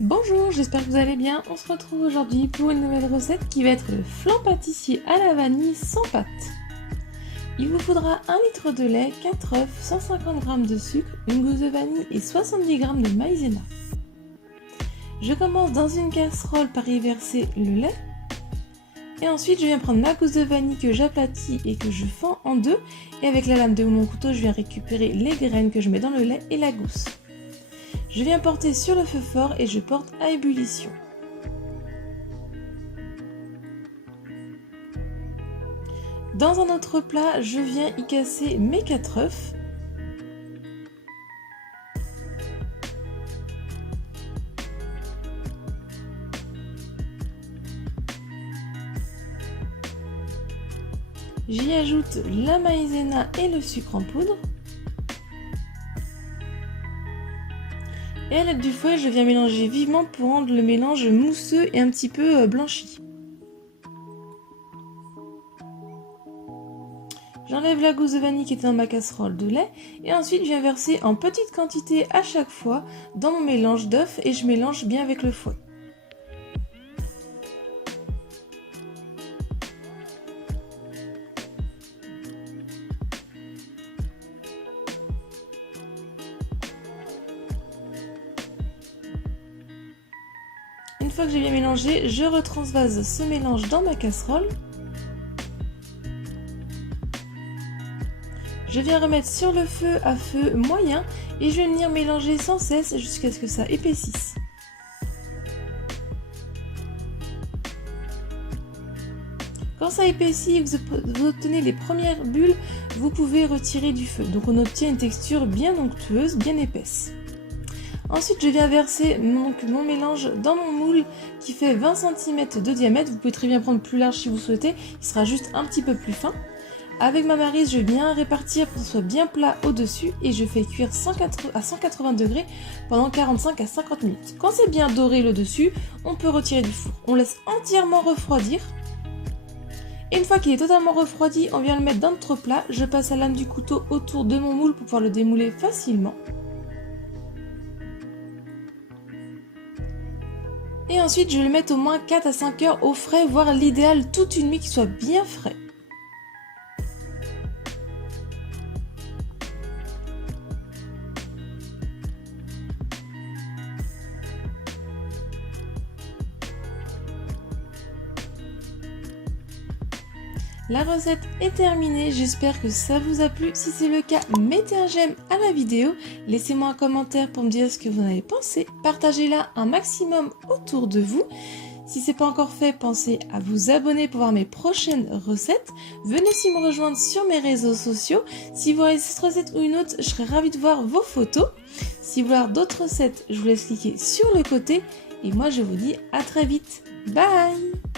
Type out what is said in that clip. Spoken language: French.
Bonjour, j'espère que vous allez bien. On se retrouve aujourd'hui pour une nouvelle recette qui va être le flan pâtissier à la vanille sans pâte. Il vous faudra 1 litre de lait, 4 œufs, 150 g de sucre, une gousse de vanille et 70 g de maïzena. Je commence dans une casserole par y verser le lait. Et ensuite, je viens prendre ma gousse de vanille que j'aplatis et que je fends en deux. Et avec la lame de mon couteau, je viens récupérer les graines que je mets dans le lait et la gousse. Je viens porter sur le feu fort et je porte à ébullition. Dans un autre plat, je viens y casser mes 4 œufs. J'y ajoute la maïzena et le sucre en poudre. Et à l'aide du fouet, je viens mélanger vivement pour rendre le mélange mousseux et un petit peu blanchi. J'enlève la gousse de vanille qui était dans ma casserole de lait et ensuite je viens verser en petite quantité à chaque fois dans mon mélange d'œufs et je mélange bien avec le fouet. Une fois que j'ai bien mélangé, je retransvase ce mélange dans ma casserole. Je viens remettre sur le feu à feu moyen et je vais venir mélanger sans cesse jusqu'à ce que ça épaississe. Quand ça épaissit et que vous obtenez les premières bulles, vous pouvez retirer du feu. Donc on obtient une texture bien onctueuse, bien épaisse. Ensuite, je viens verser mon mélange dans mon moule qui fait 20 cm de diamètre. Vous pouvez très bien prendre plus large si vous souhaitez, il sera juste un petit peu plus fin. Avec ma maryse, je vais bien répartir pour que ce soit bien plat au-dessus et je fais cuire à 180 degrés pendant 45 à 50 minutes. Quand c'est bien doré le dessus, on peut retirer du four. On laisse entièrement refroidir. Et une fois qu'il est totalement refroidi, on vient le mettre dans notre plat. Je passe la lame du couteau autour de mon moule pour pouvoir le démouler facilement. Et ensuite, je vais le mettre au moins 4 à 5 heures au frais, voire l'idéal toute une nuit qu'il soit bien frais. La recette est terminée, j'espère que ça vous a plu. Si c'est le cas, mettez un j'aime à la vidéo, laissez-moi un commentaire pour me dire ce que vous en avez pensé, partagez-la un maximum autour de vous. Si ce n'est pas encore fait, pensez à vous abonner pour voir mes prochaines recettes. Venez aussi me rejoindre sur mes réseaux sociaux. Si vous avez cette recette ou une autre, je serai ravie de voir vos photos. Si vous voulez voir d'autres recettes, je vous laisse cliquer sur le côté. Et moi, je vous dis à très vite. Bye!